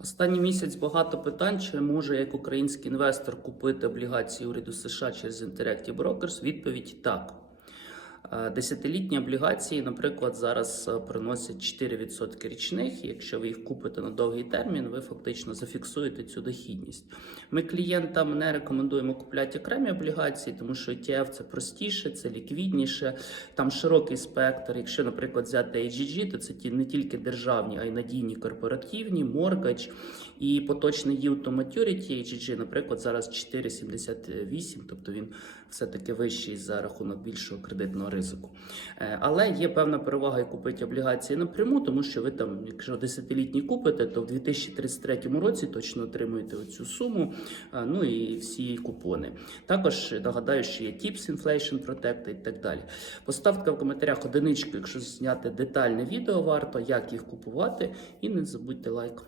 Останній місяць багато питань, чи може як український інвестор купити облігації уряду США через Interactive Brokers? Відповідь так. Е, Десятилітні облігації, наприклад, зараз е, приносять 4% річних. Якщо ви їх купите на довгий термін, ви фактично зафіксуєте цю дохідність. Ми клієнтам не рекомендуємо купляти окремі облігації, тому що ETF це простіше, це ліквідніше, там широкий спектр. Якщо, наприклад, взяти HGG, то це ті не тільки державні, а й надійні корпоративні, моргач і поточний yield to maturity HGG, наприклад, зараз 4,78, тобто він все-таки вищий за рахунок більшого кредитного ризику. Е, Але є певна перевага і купити облігації напряму, тому що ви там, якщо десятилітні купите, то в 2033 році точно отримуєте оцю суму, е, ну і всі купони. Також нагадаю, що є TIPS, Inflation Protect і так далі. Поставте в коментарях одиничку, якщо зняти детальне відео варто, як їх купувати, і не забудьте лайк.